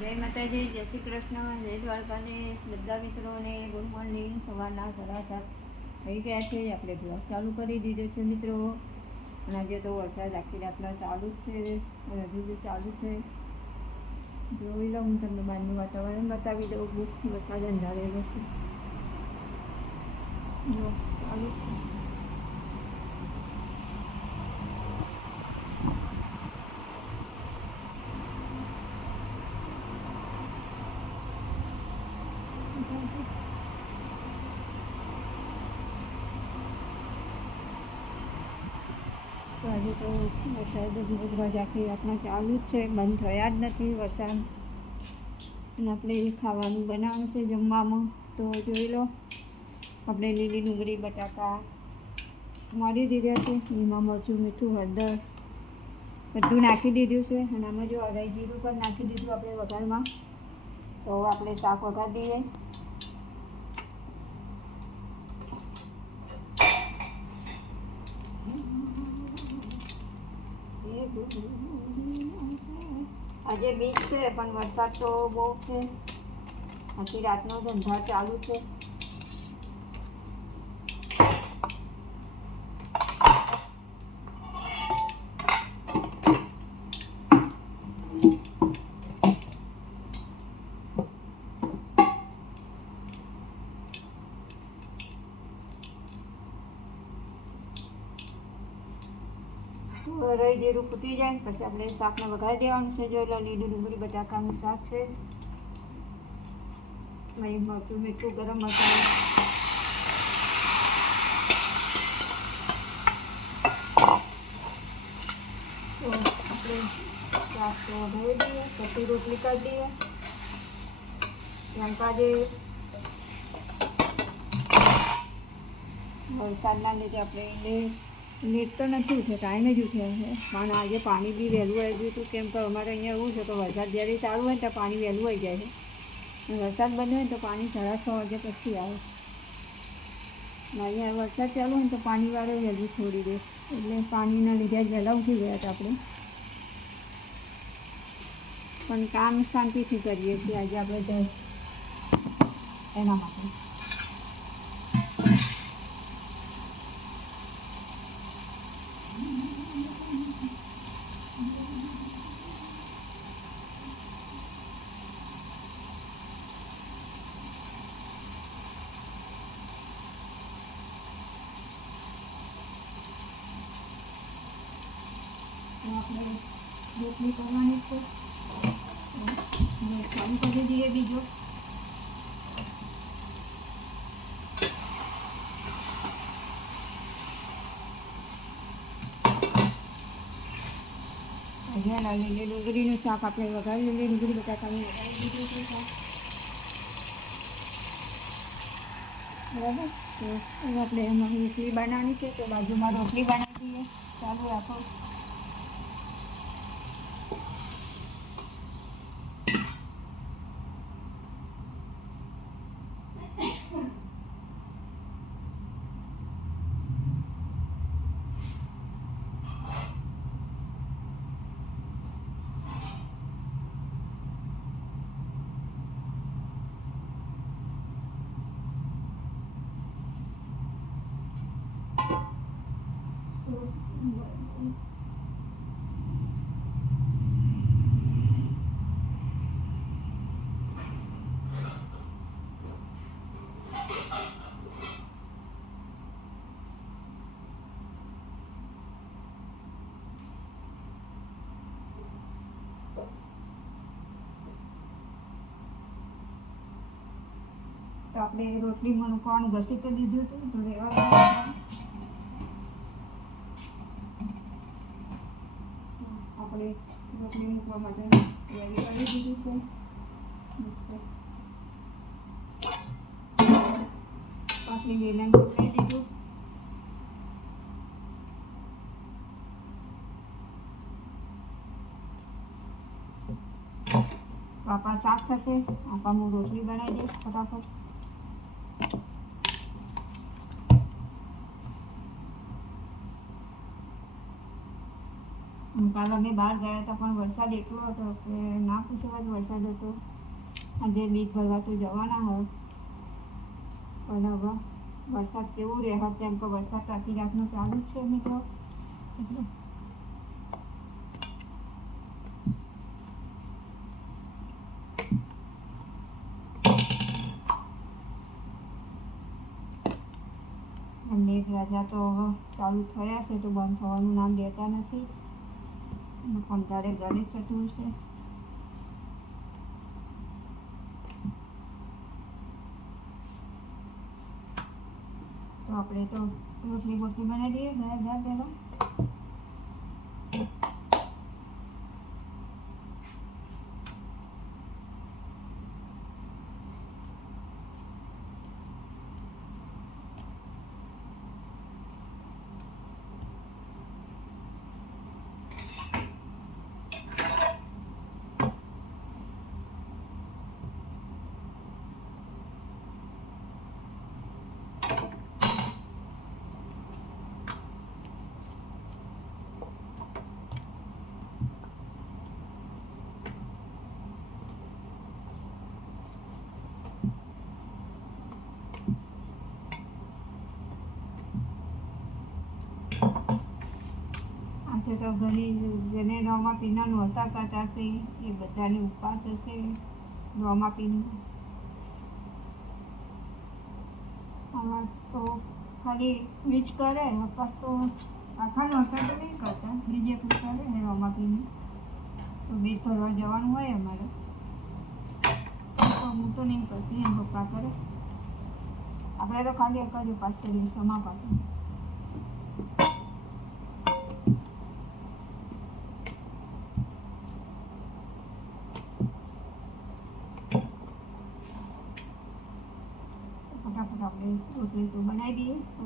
જય માતાજી, જય શ્રી કૃષ્ણ, જય દ્વારકાધીશ. બધા મિત્રોને ગુડ મોર્નિંગ. સવારના સાડા સાત થઈ ગયા છે. આપણે બ્લોગ ચાલુ કરી દીધો છે મિત્રો. અને આજે તો વરસાદ આખી રાતના ચાલુ જ છે. અને હજુ બી ચાલુ છે. જોઈ લો હું તમને બહારનું વાતાવરણ બતાવી દઉં. બુક વરસાદ અંધારેલો છે. ચાલુ જ છે. આજે તો વરસાદ આખી રાતના ચાલુ જ છે, બંધ થયા જ નથી વરસાદ. અને આપણે ખાવાનું બનાવવાનું છે જમવામાં. તો જોઈ લો, આપણે લીલી ડુંગળી, બટાકા મળી દીધા છે. એમાં મરચું, મીઠું, હળદર બધું નાખી દીધું છે. અને આમાં જો અઢાઈ જીરું પણ નાખી દીધું આપણે વઘારમાં. તો આપણે શાક વઘાર દઈએ. આજે બીજ છે પણ વરસાદ તો બહુ છે. હજી રાતનો ધંધા ચાલુ છે. રહી જીરું ફૂટી જાય પછી આપણે શાકને વઘારી દેવાનું છે. જો એટલે લીલું ડુંગળી બટાકાનું શાક છે. પછી મરચું, મીઠું, ગરમ મસાલો. આપણે શાક તો વઘારી દઈએ, પછી રોટલી કરી દઈએ. કેમ કે વરસાદના લીધે આપણે એને લેટ તો નથી છે ટાઈમે જ ઉઠ્યા છે પણ આજે પાણી બી વહેલું આવી ગયું હતું. કેમ કે અમારે અહીંયા એવું છે કે વરસાદ જ્યારે ચાલુ હોય ને તો પાણી વહેલું આવી જાય છે. વરસાદ બંધ હોય તો પાણી સાડા છ વાગે પછી આવે. અહીંયા વરસાદ ચાલુ હોય તો પાણીવાળો વહેલું છોડી દે. એટલે પાણીના લીધે વહેલા ઉઠી ગયા હતા આપણે. પણ કામ શાંતિથી કરીએ છીએ આજે આપણે તો. એના માટે તો આપણે રોટલી કરવાની છે હવે ચાલુ કરી દઈએ બીજો અહીંયા લીલી ડુંગળીનું શાક આપણે વઘારી લીલી ડુંગળી બટાકાનું વઘારી દીધું છે શાક બરાબર તો હવે આપણે એમાં રોટલી બનાવવાની છે તો બાજુમાં રોટલી બનાવી દઈએ ચાલુ રાખો તો રોટલી કોણ ઘસી તો દીધું હતું? તો રહેવા દઈએ. આપણે રોટલી મૂકવા માટે રેડી કરી દીધું છે મસ્ત. આપણે વેલણ પકડી દીધું પાપા શાક થશે આપા હું રોટલી બનાવી દઈશ ફટાફટ કાલે અમે બહાર ગયા હતા, પણ વરસાદ એટલો હતો કે ના પૂછવા જ વરસાદ હતો. આજે બીજ ભરવા તો જવાના હોય પણ હવે વરસાદ કેવું રહેવા કેમ કે વરસાદ આખી રાતનો ચાલુ જ છે મિત્રો. એટલે મેઘરાજા તો હવે ચાલુ થયા છે, તો બંધ થવાનું નામ દેતા નથી. તારે ગણેશ ચતુર્થી તો આપણે તો રોટલી બોટલી બનાવી દઈએ ગયા ગયા પહેલાં તો ઘણી જેને રોમા પીના નહોતા કરતા હશે એ બધાને ઉપવાસ હશે રોમા પીનું. આમાં તો ખાલી વીજ કરે, ઉપવાસ તો આખા નહોતા તો નહીં કરતા. બીજે કંઈ કરે ને રોમા પીને. તો બીજ ભરવા જવાનું હોય અમારે. હું તો નહીં કરતી, એમ પપ્પા કરે. આપણે તો ખાલી એક જ ઉપાસ કરીએ, સમા પાસે ફટાફટ આપણે રોટલી તો બનાવી દઈએ તો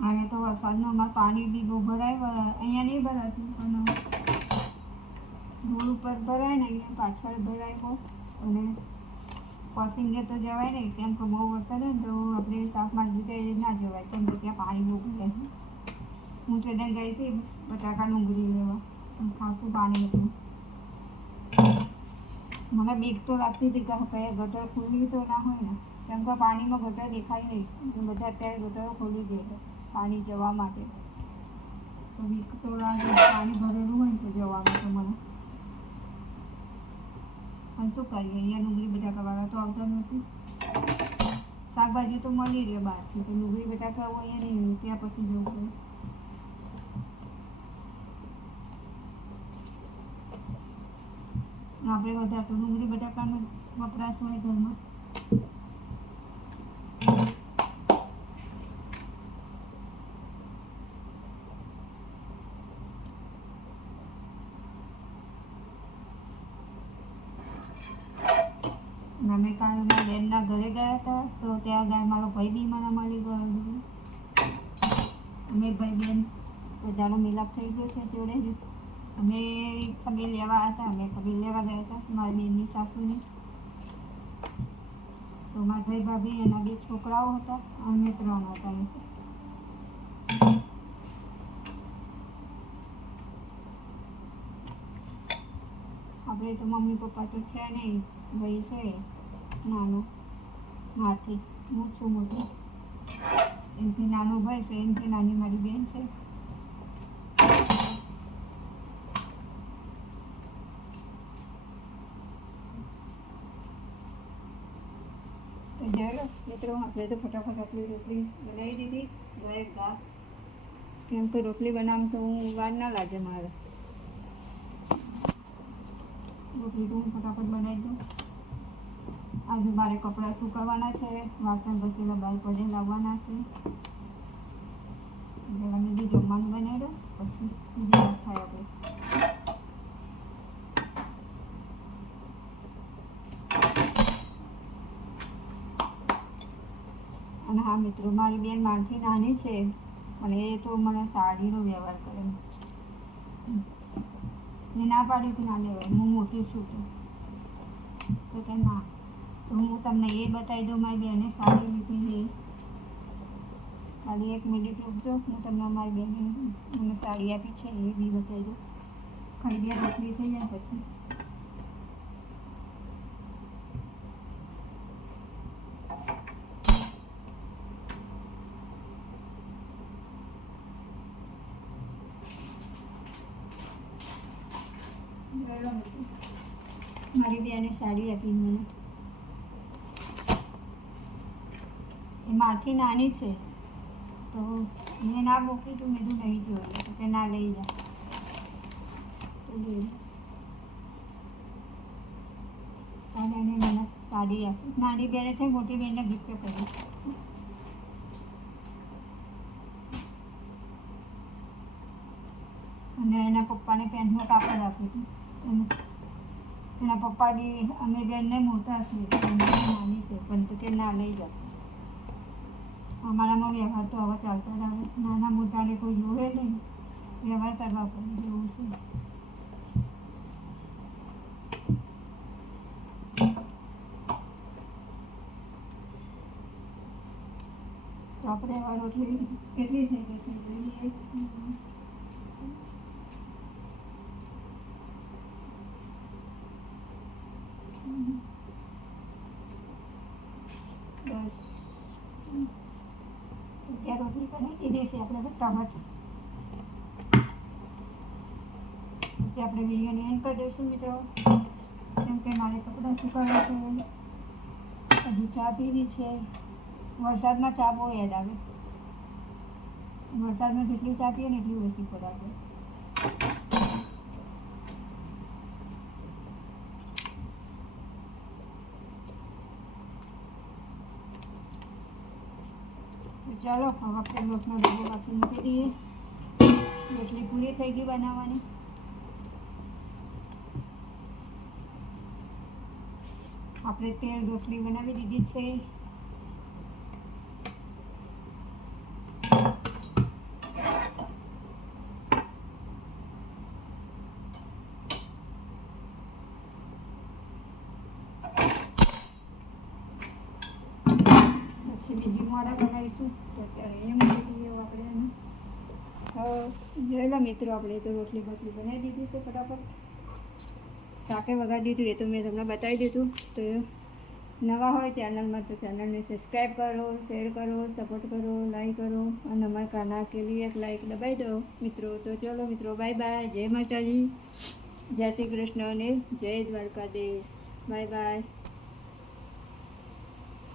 અને તો વરસાદનું અમારે પાણી બી બહુ ભરાય અહીંયા નહીં ભરાતું પણ રોડ ઉપર ભરાય ને અહીંયા પાછળ ભરાય અને પસિંગે તો જવાય નહીં કેમ કે બહુ વરસાદ હોય ને તો આપણે સાફમાં માર્કેટે ના જવાય, કેમ કે ત્યાં પાણી બહુ ભરે હું તો ત્યાં ગઈ હતી, બટાકા ડુંગળી લેવા ખાસું પાણી હતું. મને બીક તો લાગતી હતી કે કયા ગટર ખુલ્લી તો ના હોય ને, કેમ કે પાણીમાં ગટર દેખાય નહીં બધા અત્યારે ગટરો ખોલી દે પાણી જવા માટે. તો બીક તો લાગે, પાણી ભરેલું હોય ને તો જવા તો મને. પણ શું કરીએ? અહીંયા ડુંગળી બટાકાવાળા તો આવતા નથી. શાકભાજી તો મળી રહે બહારથી, તો ડુંગળી બટાકા હોય અહીંયા નહીં, ત્યાં પછી જવું પડે. આપણે વધારે તો ડુંગળી બટાકાનો વપરાશ હોય ઘરમાં અને અમે કાલે મારા બેનના ઘરે ગયા હતા ત્યાં આગળ મારો ભાઈ બી મને મળી ગયો. અમે ભાઈ બેન બધાનો મિલાપ થઈ ગયો છે જોડે અમે ખબીર લેવા હતા, અમે ખબીર લેવા ગયા હતા મારી બેનની સાસુની. તો મારા ભાઈ ભાભી એના બે છોકરાઓ હતા, અમે ત્રણ હતા આપણે તો મમ્મી પપ્પા તો છે નહીં, ભાઈ છે, નાનો. મારથી હું છું મોટી. એમથી નાનો ભાઈ છે એમથી નાની મારી બેન છે. તો ચાલો, મિત્રો, આપણે તો ફટાફટ આટલી રોટલી બનાવી દીધી. દરેક દાળ કેમ કે રોટલી બનાવવામાં તો હું વાર ના લાગે મારે. રોટલી તો હું ફટાફટ બનાવી દઉં. આજે મારે કપડાં સુકવવાના છે, વાસણ ઘસેલા બાર પડે લાવવાના છે. એટલે અમે બી જમવાનું બનાવી દો પછી બીજી વાત થાય આપણે અને હા મિત્રો, મારી બેન મારથી નાની છે પણ એ તો મને સાડીનો વ્યવહાર કરે. મેં ના પાડી કે ના લેવાય, હું મોટી છું તો તો ના તો હું તમને એ બતાવી દઉં, મારી બેને સાડી લીધી છે ખાલી એક મિનિટ રૂપજો હું તમને મારી બેને મને સાડી આપી છે, એ બી બતાવી દઉં. ખાલી બે રોટલી થઈ જાય પછી. મારી બેને સાડી આપી મને એ મારથી નાની છે. તો મેં ના મોકલી તો મેં નહીં જોયું કે ના લઈ જા. અને એને સાડી આપી. નાની બેને થઈ મોટી બેનને ગિફ્ટ કરી. અને એના પપ્પાને પેન્ટનું કાપડ આપ્યું. હતું એના પપ્પા બી અમે બેનને મોટા છીએ. નાની છે. પણ તો કે ના લઈ જાઓ અમારામાં વ્યવહાર તો હવે ચાલતો જ આવે નાના મોટાને કોઈ જોવે નહીં. વ્યવહાર કરવા પડે જોવું છે. આપણે રોટલી કેટલી થઈ ગઈ છે? બનાવી દીધી આપણે ફટાફટ પછી આપણે વિડીયોને એન્ડ કરી દઈશું મિત્રો. કેમ કે મારે કપડાં સુકાવ્યા છે, હજી ચા પીવી છે. વરસાદમાં ચા બહુ યાદ આવે. વરસાદમાં જેટલી ચા પીએ ને એટલી ઓછી પડાવે તો ચાલો, હવે આપણે લોટનો ડબ્બો બાકી મૂકી દઈએ. રોટલી પૂરી થઈ ગઈ બનાવવાની. આપણે તેલ રોટલી બનાવી દીધી છે પછી બીજી મોડા બનાવીશું તો અત્યારે એ મૂકી દઈએ હવે આપણે એને હવે મિત્રો આપણે તો રોટલી બોટલી બનાવી દીધી છે ફટાફટ. શાકે વગાડી દીધું, એ તો મેં તમને બતાવી દીધું. તો નવા હોય ચેનલમાં તો ચેનલને સબસ્ક્રાઈબ કરો, શેર કરો, સપોર્ટ કરો, લાઈક કરો અને અમારા કાના કે लिए એક લાઈક દબાઈ દો. મિત્રો, તો ચલો મિત્રો, બાય બાય. જય માતાજી. જય શ્રી કૃષ્ણ અને જય દ્વારકાધીશ. Bye bye.